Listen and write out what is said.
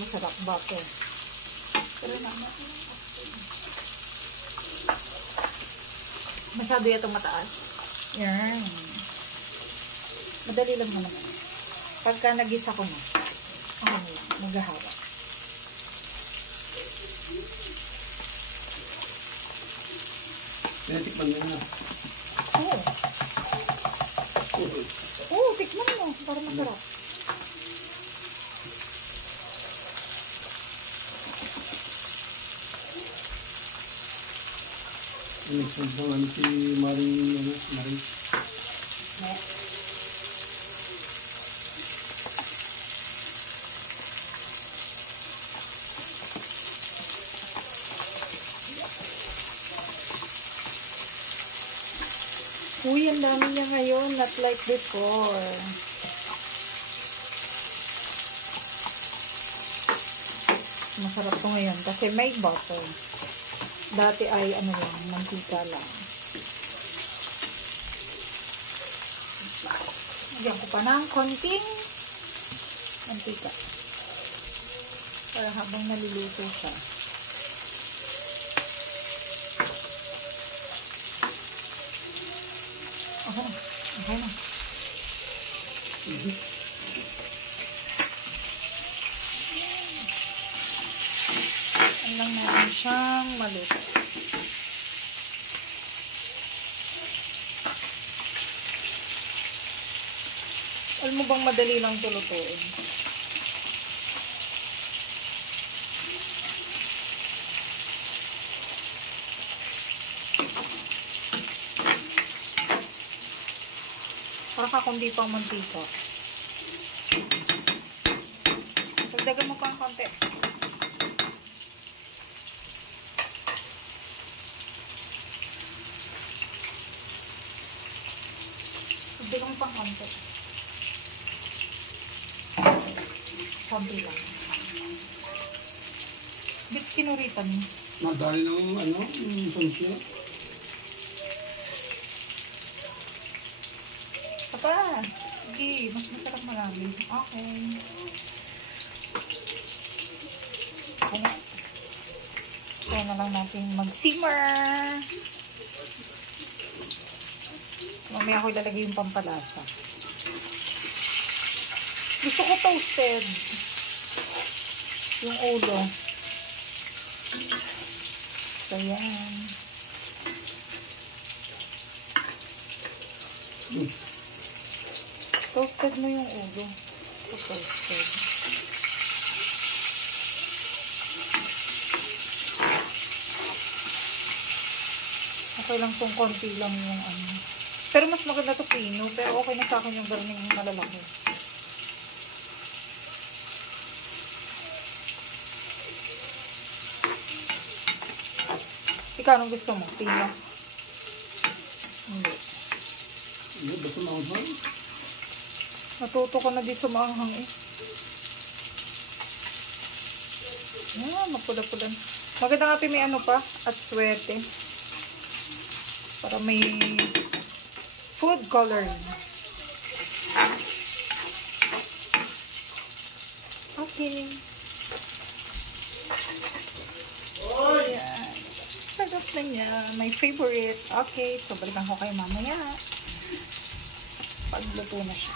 masarap butter. Pero naman, masyado itong mataas. Yan. Madali lang naman. Pagka nagisa ko na, maghahawak. Pinatikman mo na. Oo. Oo, tikman mo. Para masarap. Nagsansang ano si Maring, Maring. Uy, ang dami niya ngayon. Not like before. Masarap to ngayon kasi may butter. Dati ay ano lang, mantika lang. Lagyan ko pa ng konting mantika. Para habang naluluto siya. Okay na. Lang natin siyang maluto. Alam mo bang madali lang ito lutuin? Para kakundi pang mantika. Dagdagan mo pa ang konti. Dagdagan mo pa ang konti. Sabi lang. Bit kinuritan mo. Madali ng pansyo. Papa, sige, mas masarap marami. Okay. Kaya, kaya na lang natin mag-simmer. Mamaya ko ilalagay yung pampalasa. Gusto ko toasted. Yung ulo. So, yan. Toasted mo yung ulo. Toasted. Okay lang kung konti lang yung ano. Pero mas maganda to pino. Pero okay na sa akin yung garning malalaki. Ikaw, anong gusto mo? Pino? Hindi. Hindi, basta maanghang. Natuto ko na di sumaanghang eh. Yan, mapula-pulan. Maganda nga may ano pa at swerte. Para may food coloring. Okay. Ayan. Sarap na niya. My favorite. Okay, so balikan ko kayo mamaya. Pagluto na siya.